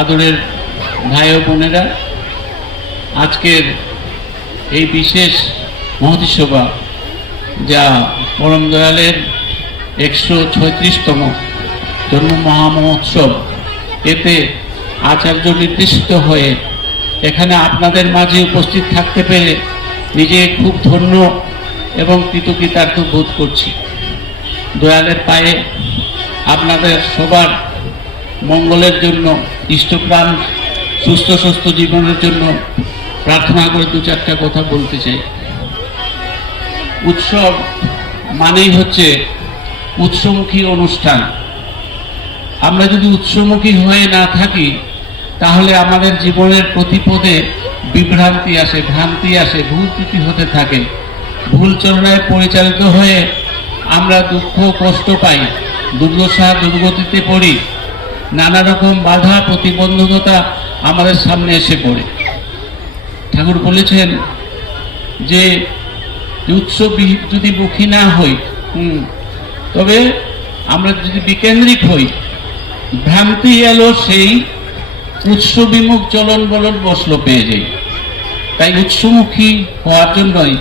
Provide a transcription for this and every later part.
আদরের ভাই ও বোনেরা, আজকের এই বিশেষ মহতিসভা যা পরম দয়ালের একশো ছয়ত্রিশতম জন্ম মহামহোৎসব, এতে আচার্য নির্দেশিত হয়ে এখানে আপনাদের মাঝে উপস্থিত থাকতে পেরে নিজে খুব ধন্য এবং কৃতকৃতার্থ বোধ করছি। দয়ালের পায়ে আপনাদের সবার মঙ্গলের জন্য, ইষ্টপ্রাণ, সুস্থ সুস্থ জীবনের জন্য প্রার্থনা করে দু চারটা কথা বলতে চাই। উৎসব মানেই হচ্ছে উৎসমুখী অনুষ্ঠান। আমরা যদি উৎসমুখী হয়ে না থাকি, তাহলে আমাদের জীবনের প্রতিপদে বিভ্রান্তি আসে, ভ্রান্তি আসে, ভুল ত্রুটি হতে থাকে। ভুল চরণায় পরিচালিত হয়ে আমরা দুঃখ, কষ্ট পাই, দুর্দশা, দুর্গতিতে পড়ি। নানা রকম বাধা, প্রতিবন্ধকতা আমাদের সামনে এসে পড়ে। ঠাকুর বলেছেন যে উৎসব বি- যদি মুখী না হই তবে আমরা যদি বিকেন্দ্রিক হই, ভ্রান্তি এলো সেই উৎস বিমুখ চলন বলন বসল পেয়ে যাই। তাই উৎসমুখী হওয়ার জন্যই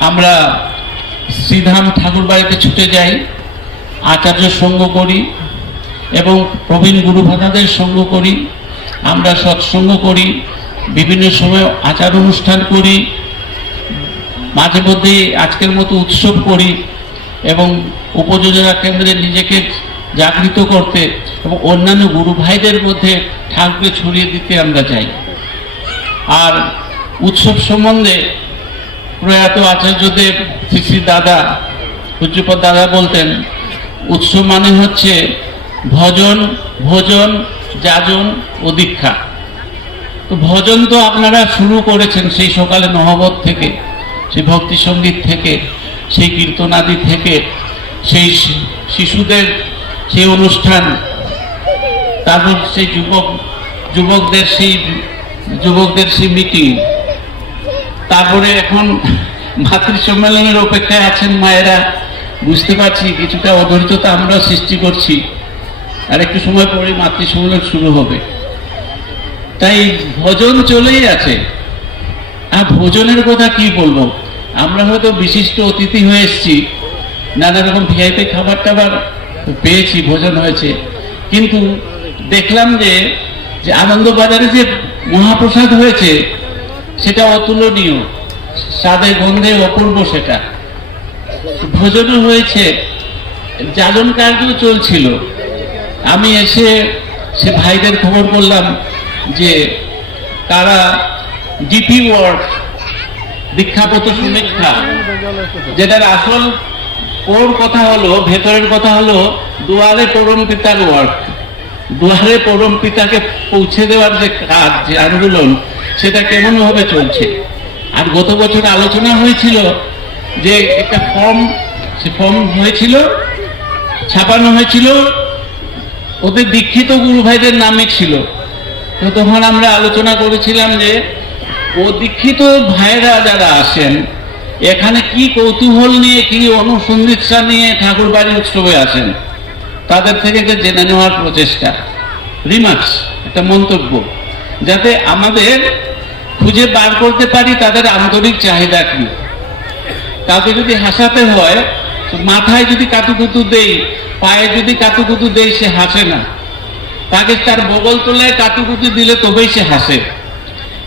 আমরা শ্রীধাম ঠাকুর বাড়িতে ছুটে যাই, আচার্য সঙ্গ করি এবং প্রবীণ গুরুভাতাদের সঙ্গ করি, আমরা সৎসঙ্গ করি, বিভিন্ন সময় আচার অনুষ্ঠান করি, মাঝে মধ্যে আজকের মতো উৎসব করি এবং উপযোজনা কেন্দ্রে নিজেকে জাগৃত করতে এবং অন্যান্য গুরু ভাইদের মধ্যে ঠাকুরকে ছড়িয়ে দিতে আমরা চাই। আর উৎসব সম্বন্ধে প্রয়াত আচার্যদেব শ্রী শ্রী দাদা পূজ্যপদ দাদা বলতেন, উৎসব মানে হচ্ছে ভজন, ভোজন, যাজন ও দীক্ষা। তো ভজন তো আপনারা শুরু করেছেন সেই সকালে নহবত থেকে, সেই ভক্তি সংগীত থেকে, সেই কীর্তনাদি থেকে, সেই শিশুদের সেই অনুষ্ঠান, তারপর সেই যুবক, যুবকদের সেই যুবকদের সেই মিটিং। তারপরে এখন মাতৃ সম্মেলনের অপেক্ষায় আছেন মায়েরা, বুঝতে পারছি কিছুটা অধৈর্যতা আমরা সৃষ্টি করছি। আর একটু সময় পরে মাতৃ সম্মেলন শুরু হবে। তাই ভজন চলেই আছে। আর ভোজনের কথা কি বলব? আমরা হয়তো বিশিষ্ট অতিথি হয়ে এসেছি। নানা রকম ভিআইপি খাবার টাবার পেয়েছি, ভোজন হয়েছে। কিন্তু দেখলাম যে যে আনন্দবাজারে যে মহাপ্রসাদ হয়েছে, সেটা অতুলনীয়। স্বাদে, গন্ধে অপূর্ব সেটা। ভোজনও হয়েছে। যাজন কার্য চলছিল। আমি এসে সে ভাইদের খবর করলাম যে তারা ডিপি ওয়ার্ড দীক্ষাপত সমীক্ষা যেটার আসল ওর কথা হলো, ভেতরের কথা হলো, দুয়ারে পরম পিতার ওয়ার্ক দুয়ারে পরম পিতাকে পৌঁছে দেওয়ার যে কাজ, যে আন্দোলন, সেটা কেমন ভাবে চলছে? আর গত বছর আলোচনা হয়েছিল যে একটা ফর্ম, সে ফর্ম হয়েছিল, ছাপানো হয়েছিল ওদের দীক্ষিত গুরু ভাইদের নামে ছিল। তো তখন আমরা আলোচনা করেছিলাম যে, ও দীক্ষিত ভাইরা যারা আসেন, এখানে কি কৌতূহল নিয়ে, কি অনুসন্ধিৎসা নিয়ে ঠাকুর বাড়ি উৎসবে আসেন? তাদের থেকে যে জেনে নেওয়ার প্রচেষ্টা। রিমার্কস, একটা মন্তব্য। যাতে আমাদের খুঁজে বার করতে পারি তাদের আন্তরিক চাহিদা কি। কাউকে যদি হাসাতে হয়, মাথায় যদি কাতুকুতু দেই পায়ে যদি কাতুকুতু দেয়, সে হাসে না। তাকে তার বগল তোলায় কাতুকুতু দিলে তবেই সে হাসে।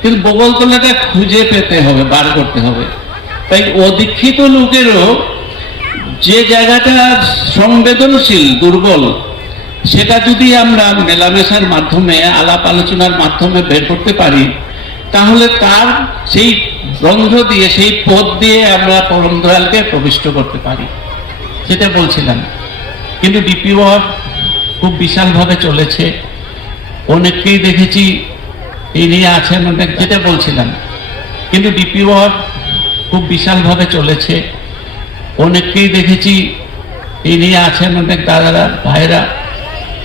কিন্তু বগল তোলাটা খুঁজে পেতে হবে, বার করতে হবে। তাই অদীক্ষিত লোকেরও যে জায়গাটা সংবেদনশীল, দুর্বল, সেটা যদি আমরা মেলামেশার মাধ্যমে, আলাপ আলোচনার মাধ্যমে বের করতে পারি, তাহলে তার সেই রন্ধ্র দিয়ে, সেই পথ দিয়ে আমরা পরম দয়ালকে প্রবিষ্ট করতে পারি। সেটা বলছিলাম। কিন্তু ডিপি ওয়ার্ক খুব বিশালভাবে চলেছে। অনেককেই দেখেছি নিয়ে আছেন অনেক, যেটা বলছিলাম। কিন্তু ডিপি ওয়ার্ক খুব বিশালভাবে চলেছে। অনেককেই দেখেছি নিয়ে আছেন অনেক দাদারা ভাইরা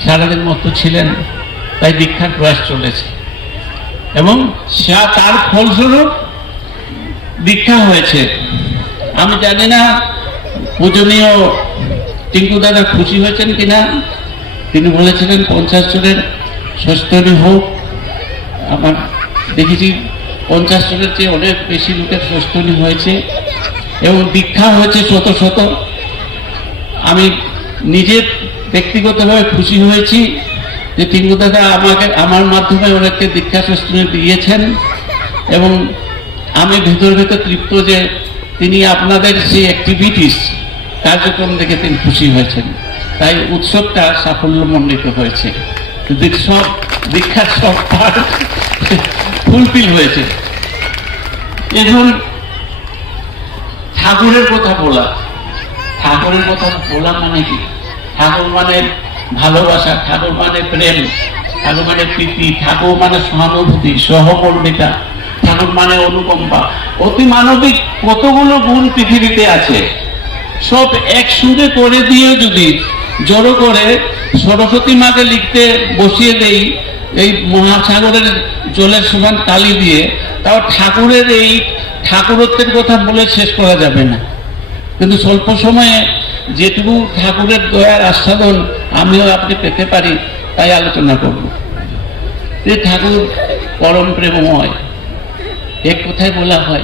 সারাদিন মতো ছিলেন, তাই দীক্ষার প্রয়াস চলেছে। এবং সা, তার ফলস্বরূপ দীক্ষা হয়েছে। আমি জানি না, পূজনীয় টিঙ্কু দাদা খুশি হয়েছেন কিনা? তিনি বলেছিলেন, পঞ্চাশ জনের ষষ্ঠনী হোক। আমার দেখেছি, পঞ্চাশ জনের চেয়ে অনেক বেশি লোকের ষষ্ঠনী হয়েছে এবং দীক্ষা হয়েছে শত শত। আমি নিজে ব্যক্তিগতভাবে খুশি হয়েছি যে টিঙ্কু দাদা আমাকে, আমার মাধ্যমে অনেককে দীক্ষা ষষ্ঠনী দিয়েছেন এবং আমি ভেতর ভেতর তৃপ্ত যে তিনি আপনাদের সেই অ্যাক্টিভিটিস কার্যক্রম দেখে তিনি খুশি হয়েছেন। তাই উৎসবটা সাফল্যমণ্ডিত হয়েছে। ফুলফিল হয়েছে। এখন ঠাকুরের কথা বলা। ঠাকুরের কথা বলা মানে কি? ঠাকুর মানে ভালোবাসা, ঠাকুর মানে প্রেম, ঠাকুর মানে প্রীতি, ঠাকুর মানে সহানুভূতি, সহমর্মিতা, ঠাকুর মানে অনুকম্পা। অতি মানবিক কতগুলো গুণ পৃথিবীতে আছে। সব এক সুরে করে দিয়ে যদি জড়ো করে সরস্বতী মাকে লিখতে বসিয়ে দেই, এই মহাসাগরের জলের সমান তালি দিয়ে, তাও ঠাকুরের এই ঠাকুরত্বের কথা বলে শেষ করা যাবে না। কিন্তু স্বল্প সময়ে যেটুকু ঠাকুরের দয়ার আস্বাদন আমিও আপনি পেতে পারি, তাই আলোচনা করব। যে ঠাকুর পরম প্রেমময় এক কথায় বলা হয়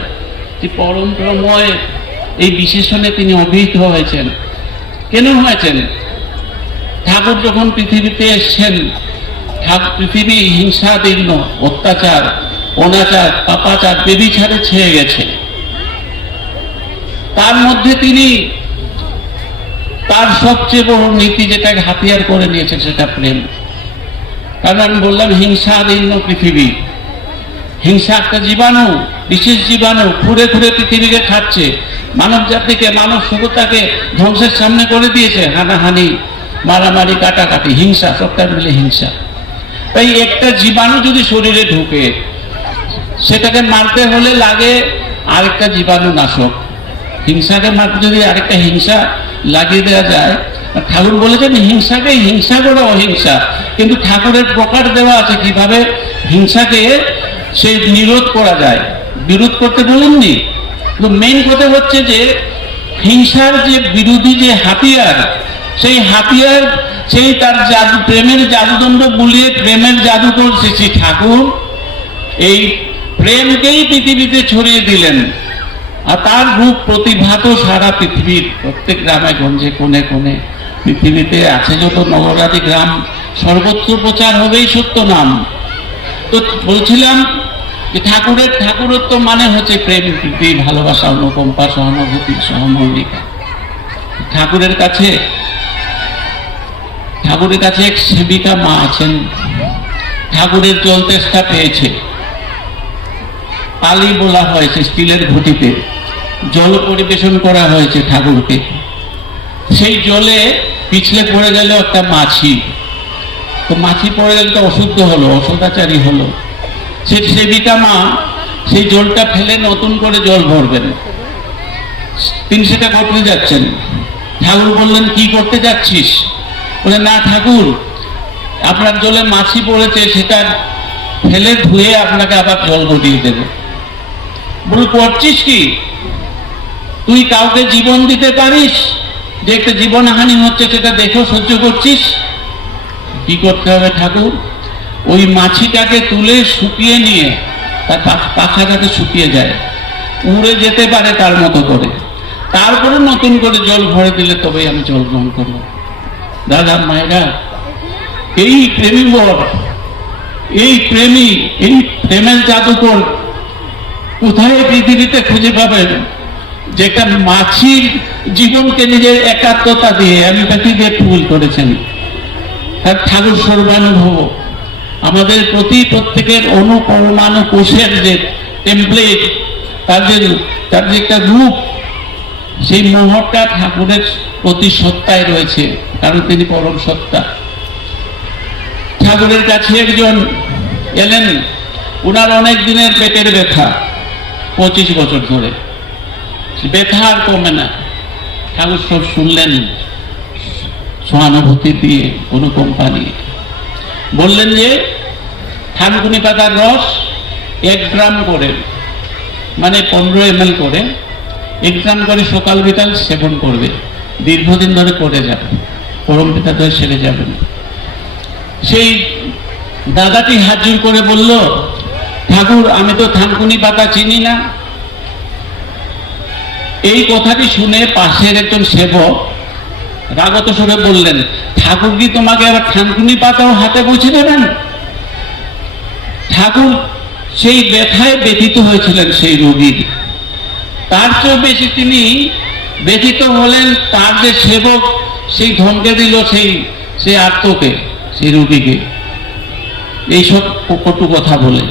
যে পরম প্রেমময় এই বিশেষণে তিনি অভিহিত হয়েছেন। কেন হয়েছেন? ঠাকুর যখন পৃথিবীতে এসছেন পৃথিবী হিংসাদীর্ণ অত্যাচার, অনাচার, পাপাচার, বেবিচারে ছেয়ে গেছে। তার মধ্যে তিনি তার সবচেয়ে বড় নীতি যেটাকে হাতিয়ার করে নিয়েছেন, সেটা প্রেম। কারণ আমি বললাম হিংসাদীর্ণ পৃথিবী। হিংসা একটা জীবাণু, বিশেষ জীবাণু ঘুরে ঘুরে পৃথিবীকে খাচ্ছে। মানব জাতিকে, মানব সভ্যতাকে ধ্বংসের সামনে করে দিয়েছে হানাহানি, মারামারি, কাটাকাটি, হিংসা সবটা মিলে হিংসা। তাই একটা জীবাণু যদি শরীরে ঢুকে, সেটাকে মারতে হলে লাগে আরেকটা জীবাণু নাশক হিংসাকে মারতে যদি আরেকটা হিংসা লাগিয়ে দেওয়া যায়, ঠাকুর বলেছেন, হিংসাকে হিংসা করে, অহিংসা। কিন্তু ঠাকুরের প্রকার দেওয়া আছে কীভাবে? হিংসাকে সে নিরোধ করা যায়। বিরোধ করতে বলেননি? কিন্তু মেইন কথা হচ্ছে যে, হিংসার যে বিরোধী যে হাতিয়ার, সেই হাতিয়ার, সেই তার জাদু, প্রেমের জাদুদণ্ড বুলিয়ে প্রেমের জাদুকর শ্রী ঠাকুর এই প্রেমকেই পৃথিবীতে ছড়িয়ে দিলেন। আর তার রূপ প্রতিভাত সারা পৃথিবীর, প্রত্যেক গ্রামে, গঞ্জে, কোণে কোণে। পৃথিবীতে আছে যত নগরাদি গ্রাম, সর্বত্র প্রচার হবেই সত্য নাম। তো বলছিলাম যে ঠাকুরের, ঠাকুরত্ব মানে হচ্ছে প্রেম প্রীতি ভালোবাসা, অনুকম্পা, সহানুভূতি সহমর্মিকা ঠাকুরের কাছে ঠাকুরের কাছে এক সেবিকা মা আছেন। ঠাকুরের জল তেষ্টা পেয়েছে। পালি বলা হয়েছে স্টিলের ঘটিতে জল পরিবেশন করা হয়েছে ঠাকুরকে। সেই জলে পিছলে পড়ে গেল একটা মাছি। তো মাছি পড়ে গেলে তো অশুদ্ধ হলো, অসদাচারী হলো। সে সেবিকা মা, সেই জলটা ফেলে নতুন করে জল ভরবেন। তিনি সেটা করতে যাচ্ছেন। ঠাকুর বললেন, কি করতে যাচ্ছিস? বলে, না ঠাকুর, আপনার জলে মাছি পড়েছে, সেটা ফেলে ধুয়ে আপনাকে আবার জল ঘটিয়ে দেবে। বলে করছিস কি? তুই কাউকে জীবন দিতে পারিস? যে একটা জীবনহানি হচ্ছে, সেটা দেখেও সহ্য করছিস? কি করতে হবে ঠাকুর? ওই মাছিটাকে তুলে শুকিয়ে নিয়ে তার পা- পাখা যাতে শুকিয়ে যায়। উড়ে যেতে পারে তার মতো করে। তারপরে নতুন করে জল ভরে দিলে তবেই আমি জল গ্রহণ করব। দাদা, মায়েরা, এই প্রেমী বর, এই প্রেমী, এই প্রেমের জাদুকর কোথায় পৃথিবীতে খুঁজে পাবেন? যেটা মাছির জীবনকে নিজের একাত্মতা দিয়ে এমপ্যাথি দিয়ে ফুল করেছেন। তার ঠাকুর সর্বানুভব। আমাদের প্রতি প্রত্যেকের অনু পরমাণু কোষের যে টেমপ্লেট তার যে তার যে একটা রূপ, সেই মোহরটা ঠাকুরের প্রতি সত্তায় রয়েছে, কারণ তিনি পরম সত্তা। ঠাকুরের কাছে একজন এলেন ওনার অনেক দিনের পেটের ব্যথা, পঁচিশ বছর ধরে। ব্যথা আর কমে না। ঠাকুর সব শুনলেন, সহানুভূতি দিয়ে অনুকম্পা নিয়ে। বললেন যে থানকুনি পাতার রস এক গ্রাম করে মানে পনেরো এম করে, এক গ্রাম করে সকাল বিকাল সেবন করবে। দীর্ঘদিন ধরে করে যাবে, পরম পিতা ধরে সেরে যাবেন সেই দাদাটি হাজির করে বলল, ঠাকুর, আমি তো থানকুনি পাতা চিনি না। এই কথাটি শুনে পাশের একজন সেবক রাগত স্বরে বললেন, ঠাকুর কি তোমাকে আবার থানকুনি পাতাও হাতে বুঝে দেবেন? ঠাকুর সেই ব্যথায় ব্যথিত হয়েছিলেন সেই রোগীর। তার চেয়ে বেশি তিনি ব্যথিত হলেন তার যে সেবক, সেই ধমকে দিল সেই সেই আত্মকে সেই রোগীকে। এইসব কটু কথা বলে।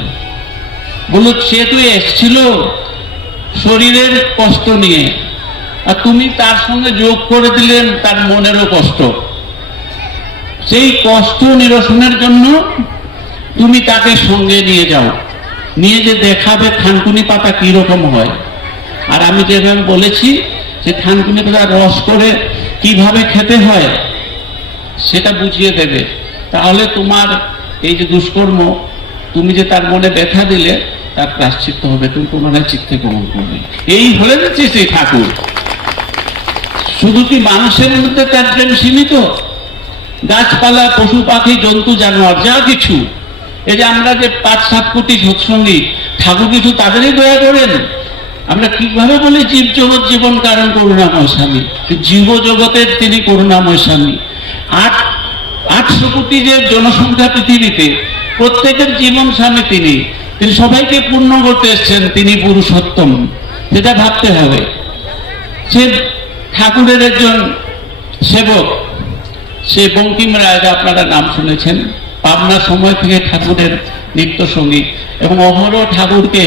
বলল সে তো এসছিল শরীরের কষ্ট নিয়ে, আর তুমি তার সঙ্গে যোগ করে দিলেন তার মনেরও কষ্ট। সেই কষ্ট নিরসনের জন্য তুমি তাকে সঙ্গে নিয়ে যাও। নিয়ে যে দেখাবে থানকুনি পাতা কীরকম হয়। আর আমি যেভাবে বলেছি যে থানকুনি পাতা রস করে কীভাবে খেতে হয়, সেটা বুঝিয়ে দেবে। তাহলে তোমার এই যে দুষ্কর্ম, তুমি যে তার মনে ব্যথা দিলে, তার প্রাশ্চিত্য হবে, তুমি পুনরায় চিত্তে গ্রহণ করবে। এই হলেন যে সেই ঠাকুর। শুধু কি মানুষের মধ্যে তার প্রেম সীমিত? গাছপালা, পশু পাখি, জন্তু, জানোয়ার, যা কিছু। এই যে আমরা যে পাঁচ, সাত কোটি সৎসঙ্গী, ঠাকুর কিছু তাদেরই দয়া করেন? আমরা কীভাবে বলি জীব জগৎ জীবন কারণ করুণাময় স্বামী? জীব জগতের তিনি করুণাময় স্বামী। আট, আটশো কোটি যে জনসংখ্যা পৃথিবীতে, প্রত্যেকের জীবন স্বামী তিনি। তিনি সবাইকে পূর্ণ করতে এসছেন, তিনি পুরুষোত্তম। সেটা ভাবতে হবে। সে ঠাকুরের একজন সেবক, সে বঙ্কিম রায়রা আপনারা নাম শুনেছেন। পাবনা সময় থেকে ঠাকুরের নিত্য সঙ্গী এবং অহরহ ঠাকুরকে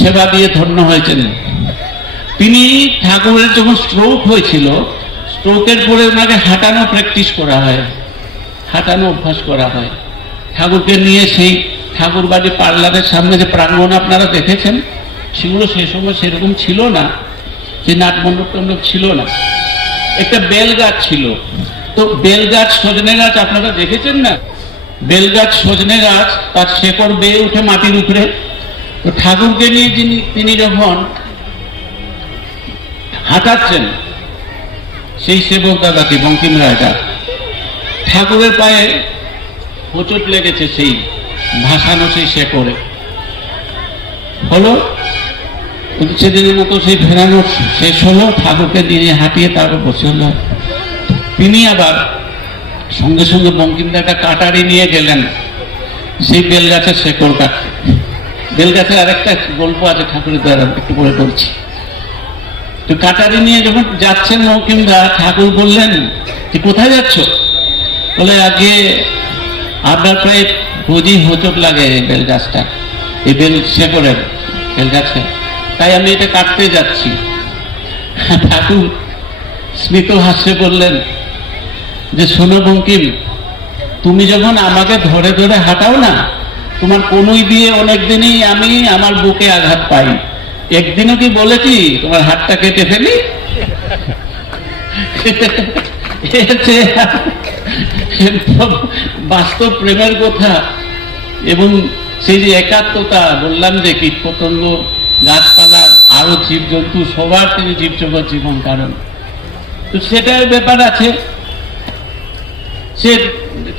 সেবা দিয়ে ধন্য হয়েছেন। তিনি ঠাকুরের যখন স্ট্রোক হয়েছিল স্ট্রোকের পরে ওনাকে হাঁটানো প্র্যাকটিস করা হয়, হাঁটানো অভ্যাস করা হয়। ঠাকুরকে নিয়ে সেই ঠাকুর বাড়ি পার্লারের সামনে যে প্রাঙ্গণ আপনারা দেখেছেন, সেগুলো সেই সময় সেরকম ছিল না, যে নাট মণ্ডপ টণ্ডপ ছিল না। একটা বেল গাছ ছিল। তো বেল গাছ, সজনে গাছ আপনারা দেখেছেন না? বেল গাছ সজনে গাছ, তার শেকড় বেয়ে উঠে মাটির উপরে। তো ঠাকুরকে নিয়ে যিনি, তিনি যখন হাঁটাচ্ছেন, সেই সেবক দাদাটি বঙ্কিম রায়টা, ঠাকুরের পায়ে হোঁচট লেগেছে সেই ভাসানো সেই শেকড়ে। হলো সেদিনের মতো সেই ফেরানো শেষ হলো, ঠাকুরকে নিয়ে হাঁটিয়ে তারপর বসে হলো। তিনি আবার সঙ্গে সঙ্গে বঙ্কিমদাটা কাটারি নিয়ে গেলেন। সেই বেলগাছের শেকড় কাটতে বেলগাছের আরেকটা গল্প আছে ঠাকুরের দ্বারা, একটু পরে করছি। তো কাটারি নিয়ে যখন যাচ্ছেন বঙ্কিমদা, ঠাকুর বললেন যে কোথায় যাচ্ছ? বলে, আগে আপনার প্রায় বুঝি হোচট লাগে এই বেল গাছটা এই বেল শেকড়ের বেল গাছে তাই আমি এটা কাটতে যাচ্ছি। ঠাকুর স্মিত হাস্যে বললেন যে, শোনো বঙ্কিম, তুমি যখন আমাকে ধরে ধরে হাঁটাও না, তোমার কনুই দিয়ে অনেক দিনই আমি আমার বুকে আঘাত পাই। একদিনও কি বলেছি, তোমার হাতটা কেটে ফেলি? বাস্তব প্রেমের কথা এবং সেই যে একাত্মতা, বললাম যে কীট পতঙ্গ গাছপালা, আরও জীবজন্তু, সবার তিনি জীবজগৎ জীবন কারণ। তো সেটার ব্যাপার আছে। সে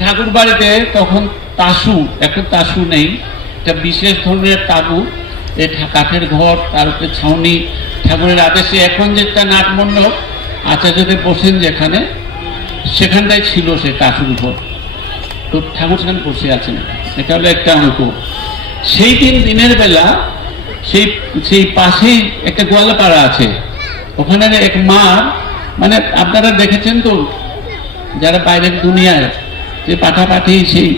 ঠাকুর বাড়িতে তখন তাসু এখন তাসু নেই, একটা বিশেষ ধরনের তাবু, এ কাঠের ঘর, তার উপরে ছাউনি, ঠাকুরের আদেশে এখন যেটা নাটমণ্ডপ আচার্যদের বসেন যেখানে, সেখানটাই ছিল সে তাসুর উপর। তো ঠাকুর সেখানে বসে আছেন। এটা হলো একটা অঙ্ক সেই দিন দিনের বেলা, সেই সেই পাশেই একটা গোয়ালাপাড়া আছে। ওখানে এক মা মানে আপনারা দেখেছেন তো যারা বাইরের দুনিয়ায় যে পাঠাপাঠি সেই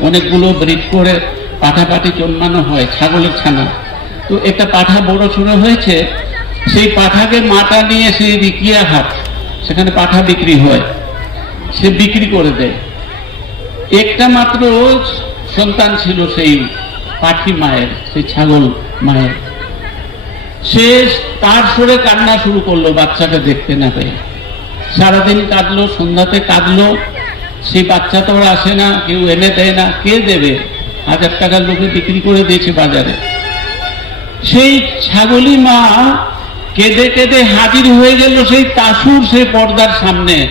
অনেকগুলো ব্রিড করে পাঠাপাঠি জন্মানো হয়, ছাগলের ছানা। তো একটা পাঠা বড় ছোট হয়েছে, সেই পাঠাকে মাটা নিয়ে সেই রিকিয়া হাট, সেখানে পাঠা বিক্রি হয়, সে বিক্রি করে দেয়। একটা মাত্র সন্তান ছিল সেই পাখি মায়ের, সেই ছাগল মায়ের। সে তার সরে কান্না শুরু করল, বাচ্চাকে দেখতে না পেয়ে। সারাদিন কাঁদলো, সন্ধ্যাতে কাঁদলো। সেই বাচ্চা তো আর আসে না, কেউ এনে দেয় না, কে দেবে? হাজার টাকার লোকে বিক্রি করে দিয়েছে বাজারে। সেই ছাগলি মা কেঁদে কেঁদে হাজির হয়ে গেল সেই তাসুর সেই পর্দার সামনে।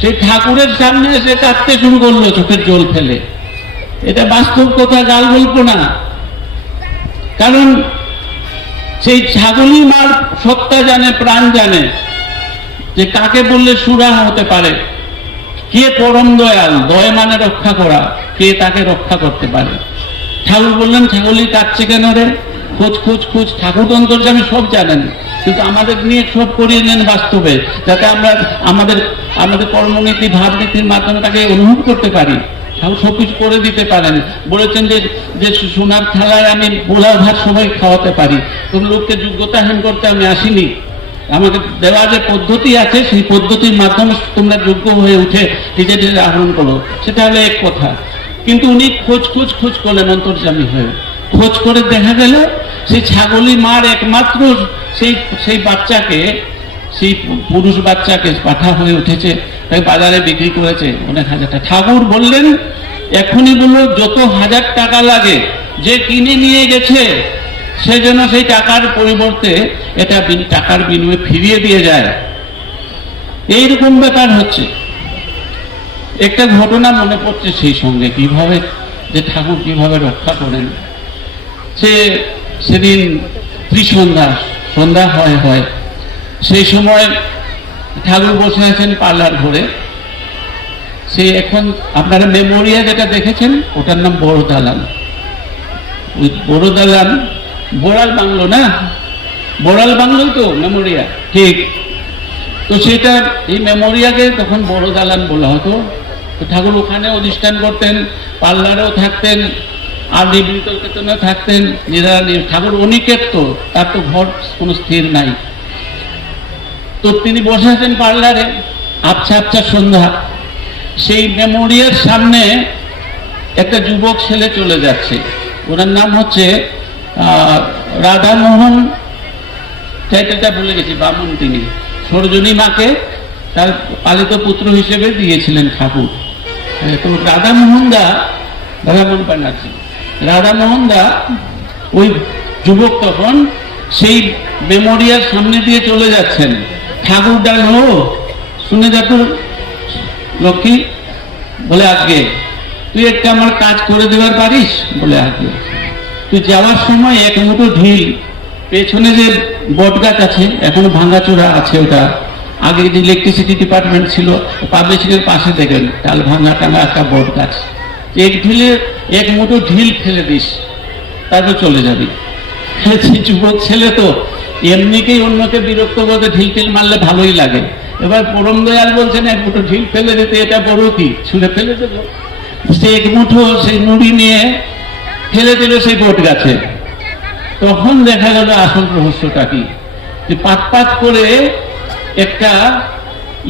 সেই ঠাকুরের সামনে এসে কাঁদতে শুরু করল, চোখের জল ফেলে। এটা বাস্তব কথা, গাল গল্প না। কারণ সেই ছাগলই মার সত্তা জানে, প্রাণ জানে। যে কাকে বললে সুরা হতে পারে? কে পরম দয়াল, দয় মানে রক্ষা করা, কে তাকে রক্ষা করতে পারে? ঠাকুর বললেন, ছাগলই কাটছে কেন রে? খোঁজ খোঁজ খোঁজ, ঠাকুর অন্তর্যামী সব জানেন। কিন্তু আমাদের নিয়ে সব করিয়ে নেন বাস্তবে, যাতে আমরা আমাদের আমাদের কর্মনীতি, ভাবনীতির মাধ্যমে তাকে অনুভব করতে পারি। ঠাকুর সবকিছু করে দিতে পারেন। বলেছেন যে যে সোনার থালায় আমি বোলার ভাত সবাই খাওয়াতে পারি। কোন লোককে যোগ্যতাহীন করতে আমি আসিনি। আমাকে দেওয়ার যে পদ্ধতি আছে, সেই পদ্ধতির মাধ্যমে তোমরা যোগ্য হয়ে উঠে নিজেদের আহরণ করো। সেটা হলো এক কথা। কিন্তু উনি খোঁজ খোঁজ খোঁজ করলেন অন্তর্জামী হয়ে। খোঁজ করে দেখা গেল, সেই ছাগলি মার একমাত্র সেই সেই বাচ্চাকে, সেই পুরুষ বাচ্চাকে পাঠা হয়ে উঠেছে, তাকে বাজারে বিক্রি করেছে। অনেক হাজার টাকা। ঠাকুর বললেন, এখনই বলল যত হাজার টাকা লাগে, যে কিনে নিয়ে গেছে সে যেন সেই টাকার পরিবর্তে এটা টাকার বিনিময়ে ফিরিয়ে দিয়ে যায়। এইরকম ব্যাপার হচ্ছে। একটা ঘটনা মনে পড়ছে সেই সঙ্গে কীভাবে, যে ঠাকুর কীভাবে রক্ষা করেন। সে সেদিন ত্রিসন্ধ্যা, সন্ধ্যা হয় হয়। সেই সময় ঠাকুর বসে আছেন পার্লার ঘরে। সে এখন আপনারা মেমোরিয়া যেটা দেখেছেন, ওটার নাম বড় দালান ওই বড় দালান বোড়াল বাংলো না? বোড়াল বাংলো তো মেমোরিয়া। ঠিক। তো সেটা এই মেমোরিয়াকে তখন বড় দালান বলা হতো। তো ঠাকুর ওখানে অধিষ্ঠান করতেন, পার্লারেও থাকতেন, আর নিবৃত কেতনে থাকতেন নিরা ঠাকুর অনিকেত তো তার তো ঘর কোনো স্থির নাই। তো তিনি বসে আছেন পার্লারে, আবছা আবছা সন্ধ্যা। সেই মেমোরিয়ার সামনে একটা যুবক ছেলে চলে যাচ্ছে। ওনার নাম হচ্ছে রাধামোহন টাইটেলটা ভুলে গেছি, বামন তিনি। সরজনী মাকে তার পালিত পুত্র হিসেবে দিয়েছিলেন ঠাকুর। তো রাধামোহন দা, রাধামোহন ব্যানার্জি, রাধামোহন দা ওই যুবক তখন সেই মেমোরিয়ার সামনে দিয়ে চলে যাচ্ছেন। ঠাকুর ডাল হো শুনে যা তোর লক্ষ্মী। বলে আজকে তুই একটা আমার কাজ করে দেবার পারিস? বলে আজকে তুই যাওয়ার সময় এক মুঠো ঢিল, পেছনে যে বট গাছ আছে, এখনও ভাঙাচোরা আছে ওটা। আগে যে ইলেকট্রিসিটি ডিপার্টমেন্ট ছিল পাবলিশিং এর পাশে দেখেন, তাল ভাঙা টাঙা একটা বট গাছ। এক ঢিলে এক মুঠো ঢিল ফেলে দিস, তারপর চলে যাবি। সেই যুবক ছেলে তো, এমনিকেই অন্যকে বিরক্ত করতে ঢিল টিল মারলে ভালোই লাগে। এবার পরম দয়াল বলছেন, এক মুঠো ঢিল ফেলে দিতে এটা বড় কি? ছুঁড়ে ফেলে দেবো। সে এক মুঠো সেই নুড়ি নিয়ে ফেলে দিল সেই বট গাছে। তখন দেখা গেল আসল রহস্যটা কি? যে পাত পাত করে একটা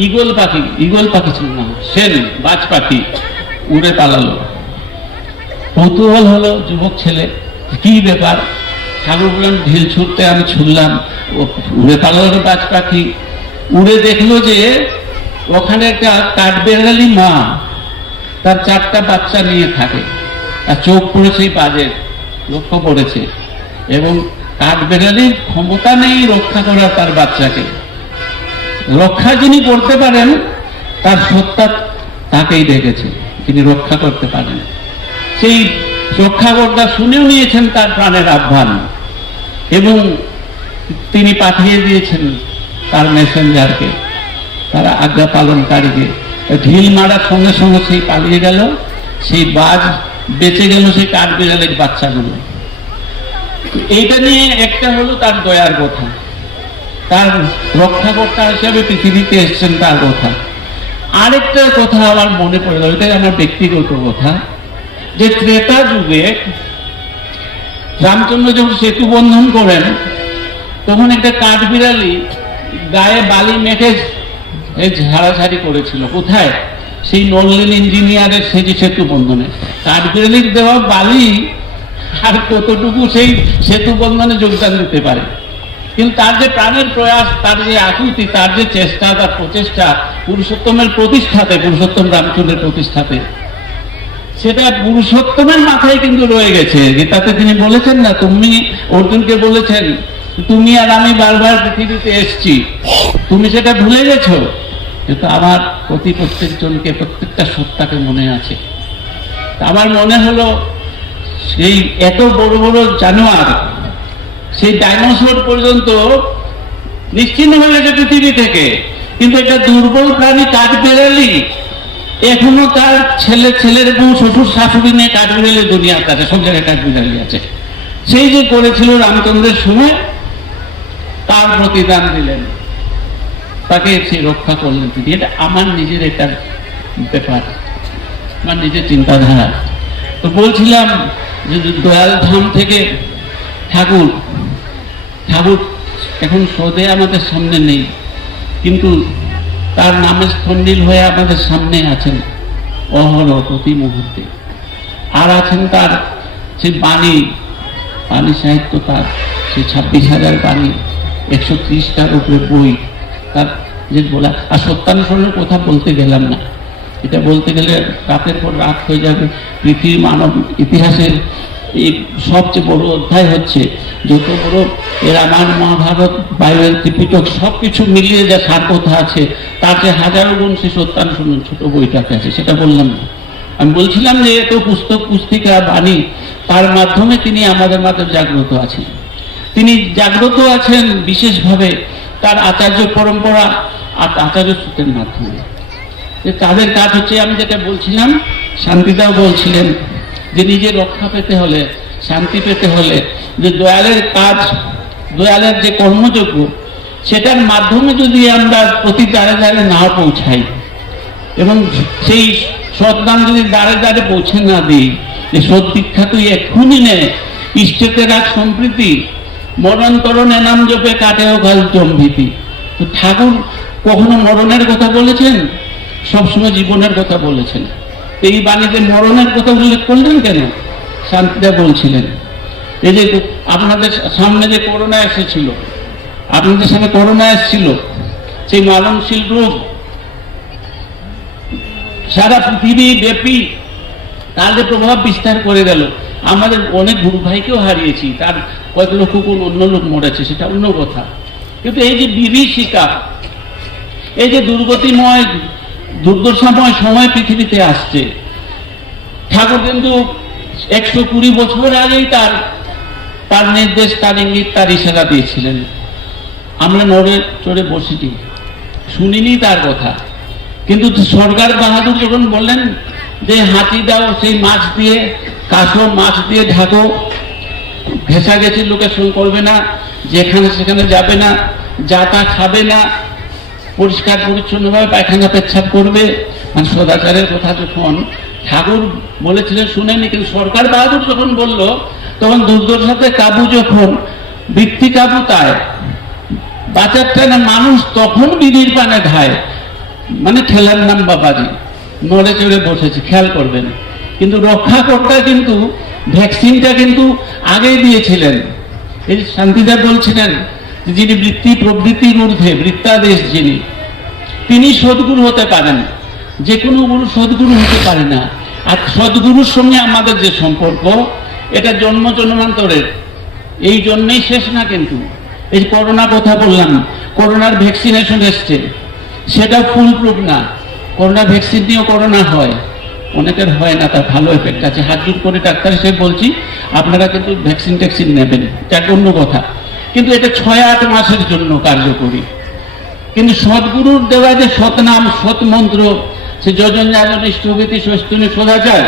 ইগল পাখি ইগল পাখি ছিল না, সেন বাজ পাখি উড়ে পালালো। কৌতূহল হলো যুবক ছেলে, কি ব্যাপার? বললেন ঢিল ছুটতে আমি ছুটলাম উড়ে পালালো বাজ পাখি উড়ে দেখল যে ওখানে একটা কাঠবেড়ালি মা, তার চারটা বাচ্চা নিয়ে থাকে। আর চোখ পড়েছে বাজের লক্ষ্য পড়েছে। এবং কাঠবেড়ালির ক্ষমতা নেই রক্ষা করার তার বাচ্চাকে। রক্ষা যিনি করতে পারেন, তার সত্তা তাকেই দেখেছে তিনি রক্ষা করতে পারেন। সেই রক্ষাকর্তা শুনেও নিয়েছেন তার প্রাণের আহ্বান, এবং তিনি পাঠিয়ে দিয়েছেন তার মেসেঞ্জারকে, তার আজ্ঞা পালনকারীকে। ঢিল মারার সঙ্গে সঙ্গে সেই পালিয়ে গেল, সেই বাজ বেঁচে গেল সেই কাঠবিড়ালের বাচ্চাগুলো। এইটা নিয়ে একটা হলো তার দয়ার কথা। তার রক্ষাকর্তা হিসেবে পৃথিবীতে এসছেন তার কথা। আরেকটা কথা আমার মনে পড়ে গেল, এটাই আমার ব্যক্তিগত কথা, যে ত্রেতা যুগে রামচন্দ্র যখন সেতু বন্ধন করেন, তখন একটা কাঠবিড়ালি গায়ে বালি মেখে ঝাড়াঝাড়ি করেছিল। কোথায়? সেই নলিন ইঞ্জিনিয়ারের সেজি সেতু বন্ধনে। কাঠবিড়ালির দেওয়া বালি আর কতটুকু সেই সেতু বন্ধনে যোগদান দিতে পারে। কিন্তু তার যে প্রাণের প্রয়াস, তার যে আকুতি, তার যে চেষ্টা, তার প্রচেষ্টা পুরুষোত্তমের প্রতিষ্ঠাতে, পুরুষোত্তম রামচন্দ্রের প্রতিষ্ঠাতে, সেটা পুরুষোত্তমের মাথায় কিন্তু রয়ে গেছে। গীতাতে তিনি বলেছেন না, তুমি অর্জুনকে বলেছেন, তুমি আর আমি বারবার পৃথিবীতে এসছি। তুমি সেটা ভুলে গেছো? কিন্তু আমার প্রতি প্রত্যেকজনকে প্রত্যেকটা সত্তাকে মনে আছে। আমার মনে হলো, সেই এত বড় বড় জানোয়ার, সেই ডাইনোসর পর্যন্ত নিশ্চিন্ন হয়ে গেছে পৃথিবী থেকে। কিন্তু একটা দুর্বল প্রাণী কাঠ বেড়ালি এখনও তার ছেলে, ছেলের বউ, শ্বশুর, শাশুড়ি নিয়ে কাঠ বেড়ালি দুনিয়ার কাছে সব জায়গায় কাঠ বেড়ালি আছে। সেই যে করেছিল রামচন্দ্রের সময়, তার প্রতিদান দিলেন। তাকে সে রক্ষা করলেন তিনি। এটা আমার নিজের একটা ব্যাপার, আমার নিজের চিন্তাধারা। তো বলছিলাম যে দয়াল ধাম থেকে ঠাকুর ঠাকুর এখন সদে আমাদের সামনে নেই, কিন্তু তার নামে স্থন্ডিল হয়ে আমাদের সামনে আছেন অহরহ প্রতি মুহূর্তে। আর আছেন তার সে বাণী বাণী সাহিত্য তার, সে ছাব্বিশ হাজার বাণী, একশো ত্রিশটার উপরে বই তার যে বলা, আর সত্যানুসরণের কথা বলতে গেলাম না। এটা বলতে গেলে রাতের পর রাত হয়ে যাবে। পৃথিবী মানব ইতিহাসের এই সবচেয়ে বড় অধ্যায় হচ্ছে, যত বড় রামায়ণ, মহাভারত, বাইবেল, ত্রিপিটক সব কিছু মিলিয়ে যা সার কথা আছে যে হাজারো গুণ সে সত্যানুসরণ ছোট বইটাতে আছে, সেটা বললাম না। আমি বলছিলাম যে এত পুস্তক, পুস্তিকা, বাণী, তার মাধ্যমে তিনি আমাদের মাঝে জাগ্রত আছেন। তিনি জাগ্রত আছেন বিশেষভাবে তার আচার্য পরম্পরা আর আচার্য সূত্রের মাধ্যমে। যে তাদের কাজ হচ্ছে, আমি যেটা বলছিলাম, শান্তিদাও বলছিলেন যে নিজে রক্ষা পেতে হলে, শান্তি পেতে হলে যে দয়ালের কাজ, দয়ালের যে কর্মযোগ্য সেটার মাধ্যমে যদি আমরা প্রতি দ্বারে দ্বারে না পৌঁছাই এবং সেই সৎদান যদি দ্বারে দ্বারে পৌঁছে না দিই, যে সৎ দীক্ষা তুই এক্ষুনি নে ইষ্টেতে রাখ সম্প্রীতি মরণতরণে নাম জপে কাটেও গাল তো ঠাকুর কখনো মরণের কথা বলেছেন? সবসময় জীবনের কথা বলেছেন। এই বাণীতে মরণের কথা উল্লেখ করলেন কেন? শান্তিদা বলছিলেন, এই যে আপনাদের সামনে যে করোনা এসেছিল, আপনাদের সামনে করোনা এসেছিল, সেই মালনশীল রোগ, সারা পৃথিবী ব্যাপী তাদের প্রভাব বিস্তার করে গেল, আমাদের অনেক গুরু ভাইকেও হারিয়েছি, তার কয়েক লক্ষ কোন অন্য লোক মরেছে, সেটা অন্য কথা। কিন্তু এই যে বিভীষিকা, এই যে দুর্গতিময়, দুর্দশাময় সময় পৃথিবীতে আসছে, ঠাকুর কিন্তু একশো কুড়ি বছর আগেই তার তার নির্দেশ, তার ইঙ্গিত, তার ইশারা দিয়েছিলেন। আমরা নড়ে চড়ে বসিনি, শুনিনি তার কথা। কিন্তু সরকার বাহাদুর যখন বললেন যে হাতি দাও, সেই মাছ দিয়ে কাঁচো মাছ দিয়ে ঢাকো ঘেঁষা গেছে লোকের সঙ্গে করবে না, যেখানে সেখানে যাবে না, যা তা খাবে না। পরিষ্কার, পরিচ্ছন্নভাবে পায়খানা পেচ্ছাপ করবে। মানে সদাচারের কথা যখন ঠাকুর বলেছিলেন শুনেনি কিন্তু সরকার বাহাদুর যখন বলল, তখন দুর্দশাতে কাবু যখন বৃত্তি কাবু তাই। বাচ্চাটা না মানুষ তখন বিধির পানে ধায়। মানে খেলার নাম বাবাজি। নড়ে চড়ে বসেছে, খেয়াল করবেন। কিন্তু রক্ষা রক্ষাকর্তা কিন্তু ভ্যাকসিনটা কিন্তু আগেই দিয়েছিলেন। এই যে শান্তিদেব বলছিলেন যিনি বৃত্তি, প্রবৃত্তির ঊর্ধ্বে, বৃত্তাদেশ যিনি, তিনি সদ্গুরু হতে পারেন। যে কোনো গুরু সদ্গুরু হতে পারে না। আর সদ্গুরুর সঙ্গে আমাদের যে সম্পর্ক, এটা জন্ম জন্মান্তরের। এই জন্যই শেষ না কিন্তু। এই করোনা কথা বললাম, করোনার ভ্যাকসিনেশন এসছে। সেটা ফুল প্রুফ না। করোনা ভ্যাকসিন দিয়েও করোনা হয়। অনেকের হয় না তার ভালো এফেক্ট আছে। হাত জোর করে ডাক্তার হিসেবে বলছি, আপনারা কিন্তু ভ্যাকসিন ট্যাক্সিন নেবেন। একটা অন্য কথা। কিন্তু এটা ছয় আট মাসের জন্য কার্যকরী। কিন্তু সদ্গুরুর দেওয়া যে সতনাম সৎ মন্ত্র সে যজন যাজন ইষ্টভীতি সস্তুনি সদাচার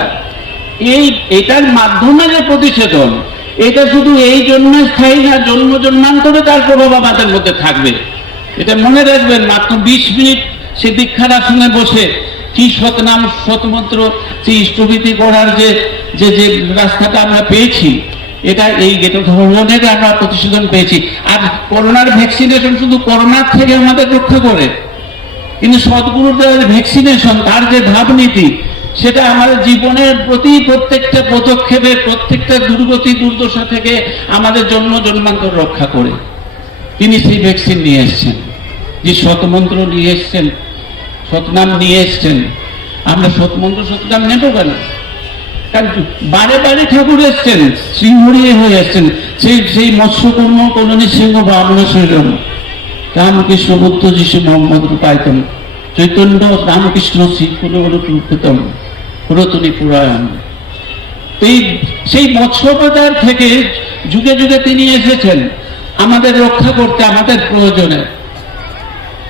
এই, এটার মাধ্যমে যে প্রতিষেধন, এটা শুধু এই জন্য স্থায়ী না, জন্ম জন্মান্তরে তার প্রভাব আমাদের মধ্যে থাকবে। এটা মনে রাখবেন, মাত্র বিশ মিনিট সে দীক্ষার আসনে বসে কি সতনাম সতমন্ত্র যে ইষ্টভীতি করার যে যে যে রাস্তাটা আমরা পেয়েছি, এটা এই গেট ধরনের আমরা প্রতিষেধন পেয়েছি। আর করোনার ভ্যাকসিনেশন শুধু করোনার থেকে আমাদের রক্ষা করে, কিন্তু সদ্গুরুর দেওয়ার ভ্যাকসিনেশন, তার যে ভাবনীতি, সেটা আমাদের জীবনের প্রতি প্রত্যেকটা পদক্ষেপে, প্রত্যেকটা দুর্গতি, দুর্দশা থেকে আমাদের জন্ম, জন্মান্তর রক্ষা করে। তিনি সেই ভ্যাকসিন নিয়ে এসছেন, যে শতমন্ত্র নিয়ে এসছেন। সতনাম নিয়ে এসছেন। আমরা সতমন্ত্র সতনাম নেব কেন? কারণ বারে বারে ঠাকুর এসছেন সিংহরিয়ে হয়ে এসছেন। সেই সেই মৎস্যকর্ম কলোনি সিংহ বামন শরীরম রামকৃষ্ণ বুদ্ধ যিশু মোহাম্মদ রূপায়তম, চৈতন্য রামকৃষ্ণ শ্রী কুলতম পুরাতনী পুরায়ণ এই, সেই মৎস্যবাজার থেকে যুগে যুগে তিনি এসেছেন। আমাদের রক্ষা করতে আমাদের প্রয়োজনে।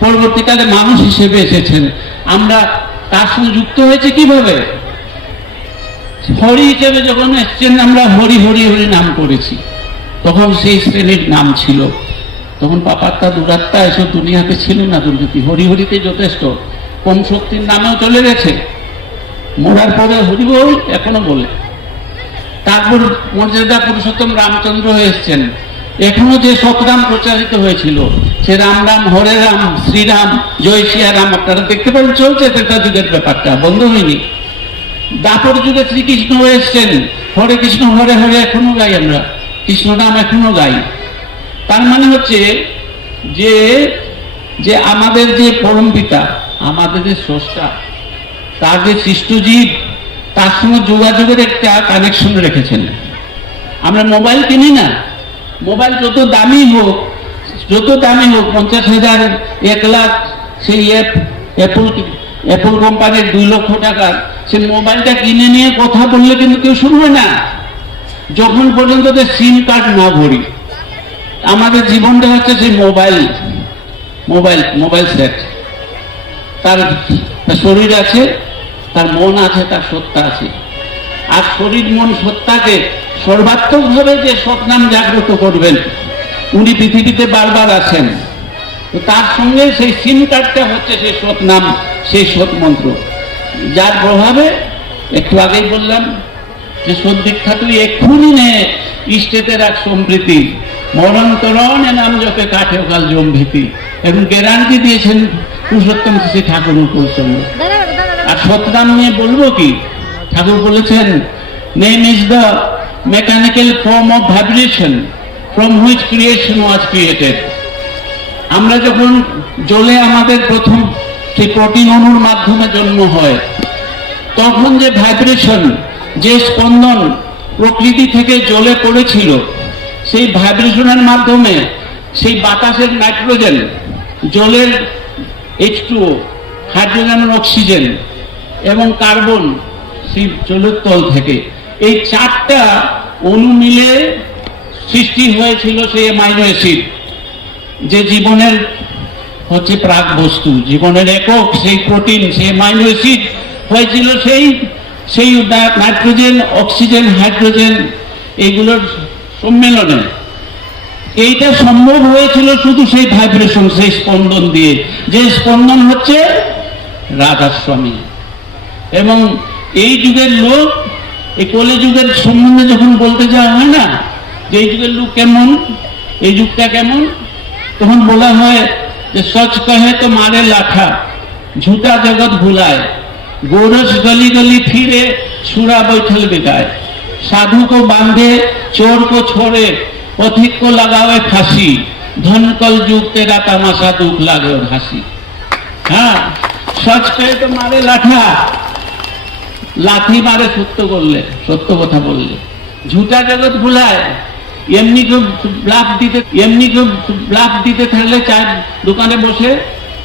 পরবর্তীকালে মানুষ হিসেবে এসেছেন। আমরা তার সঙ্গে যুক্ত হয়েছে কীভাবে? হরি হিসেবে যখন এসছেন, আমরা হরি হরি হরি নাম করেছি। তখন সেই শ্রেণির নাম ছিল। তখন পাপাত্তা দুরাত্মা এসব দুনিয়াতে ছিল না দুর্নীতি। হরি হরিতে যথেষ্ট। কম শক্তির নামেও চলে গেছে। মরার পরে হরি বল এখনও বলে। তারপর মর্যাদা পুরুষোত্তম রামচন্দ্র এসছেন। এখনও যে সতরাম প্রচারিত হয়েছিল সে রাম রাম হরে রাম, শ্রীরাম, জয় শ্রিয়া রাম আপনারা দেখতে পারেন চলছে তেতা যুগের ব্যাপারটা, বন্ধ হয়নি দাপর যুগে শ্রীকৃষ্ণ এসছেন। হরে কৃষ্ণ, হরে হরে এখনও গাই আমরা। কৃষ্ণ নাম এখনও গাই। তার মানে হচ্ছে যে যে আমাদের যে পরম পিতা, আমাদের যে স্রষ্টা, তার যে সৃষ্টজীব তার সঙ্গে যোগাযোগের একটা কানেকশন রেখেছেন। আমরা মোবাইল কিনি না। মোবাইল যত দামি হোক যত দামি হোক, পঞ্চাশ হাজার, এক লাখ, সেই অ্যাপ, অ্যাপল অ্যাপল কোম্পানির দুই লক্ষ টাকা, সে মোবাইলটা কিনে নিয়ে কথা বললে কিন্তু কেউ শুনবে না। যখন পর্যন্ত সিম কার্ড না ভরি, আমাদের জীবনটা হচ্ছে সেই মোবাইল মোবাইল মোবাইল সেট তার তার শরীর আছে, তার মন আছে, তার সত্তা আছে। আর শরীর মন সত্তাকে সর্বাত্মকভাবে যে সৎনাম জাগ্রত করবেন উনি পৃথিবীতে বারবার আছেন। তো তার সঙ্গে সেই সিম কার্ডটা হচ্ছে সেই সৎনাম সেই সৎ মন্ত্র। যার প্রভাবে একটু আগেই বললাম যে সদ্দীক্ষা তুই এক্ষুনি নে ইষ্টেতে রাখ সম্প্রীতি। মরণতরণে নাম জপে কাঠে কাল জম্ভীতি। এবং গ্যারান্টি দিয়েছেন পুরুষোত্তম শ্রী ঠাকুর মুকুলচন্দ্র আর সতনাম নিয়ে বলব কি? ঠাকুর বলেছেন name is the mechanical form of vibration from which creation was created আমরা যখন জলে আমাদের প্রথম সেই প্রোটিন অণুর মাধ্যমে জন্ম হয়, তখন যে ভাইব্রেশন যে স্পন্দন প্রকৃতি থেকে জলে পড়েছিল, সেই ভাইব্রেশনের মাধ্যমে সেই বাতাসের নাইট্রোজেন, জলের এইচ টুও হাইড্রোজেন অক্সিজেন এবং কার্বন সেই জলের তল থেকে। এই চারটা অণু মিলে সৃষ্টি হয়েছিল সেই অ্যামাইনো অ্যাসিড যে জীবনের হচ্ছে প্রাক বস্তু জীবনের একক সেই প্রোটিন সেই অ্যামাইনো অ্যাসিড হয়েছিল সেই সেই নাইট্রোজেন অক্সিজেন হাইড্রোজেন এইগুলোর সম্মেলনে। এইটা সম্ভব হয়েছিল শুধু সেই ভাইব্রেশন সেই স্পন্দন দিয়ে, যে স্পন্দন হচ্ছে রাধাস্বামী। এবং এই যুগের লোক, এই কলে যুগের সম্বন্ধে যখন বলতে যাওয়া হয় না যেই যুগের লোক কেমন? এই যুগটা কেমন? তখন বলা হয় যে, সচ কহে তো মারে লাখা ঝুটা জগৎ ভুলায়। গোরস গলি গলি ফিরে ছুড়া বৈঠল বিদায় সাধু কো বাঁধে চোর কো ছোড়ে পথিক কো লাগাবে ফাঁসি। ধনকল যুগ তেরা তামাশা দুঃখ লাগে হাসি হ্যাঁ সচ কহে তো মারে লাঠা। লাথি মারে সত্য বললে, সত্য কথা বললে। ঝুটা জগৎ ভুলায় এমনি কেউ ব্লাফ দিতে, এমনি কেউ ব্লাফ দিতে থাকলে চায়ের দোকানে বসে,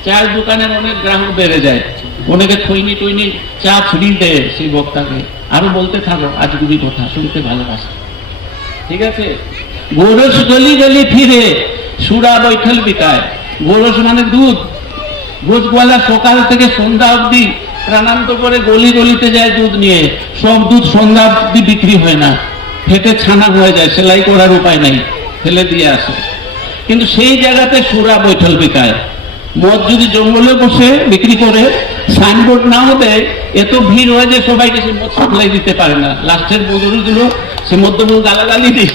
চায়ের দোকানের অনেক গ্রাহক বেড়ে যায়। অনেকে থইনি টইনি চা ছড়িয়ে দেয় সেই বক্তাকে। আরও বলতে থাকো, আজগুবি কথা, শুনতে ভালোবাসে। ঠিক আছে? গোরস গলি গলি ফিরে, সুরা বৈঠল বিকায় গোরস মানে দুধ ভোজওয়ালা সকাল থেকে সন্ধ্যা অবধি প্রাণান্ত করে গলি গলিতে যায় দুধ নিয়ে। সব দুধ সন্ধ্যা অবধি বিক্রি হয় না। ফেটে ছানা হয়ে যায়, সেলাই করার উপায় নাই, ফেলে দিয়ে আসে। কিন্তু সেই জায়গাতে সুরা বৈঠল বিকায়। মদ যদি জঙ্গলে বসে বিক্রি করে, সাইনবোর্ড নাও দেয়, এত ভিড় হয় যে সবাইকে সে মদ সাপ্লাই দিতে পারে না। লাস্টের বদলগুলো সে মধ্যমূল গালাগালি দিয়ে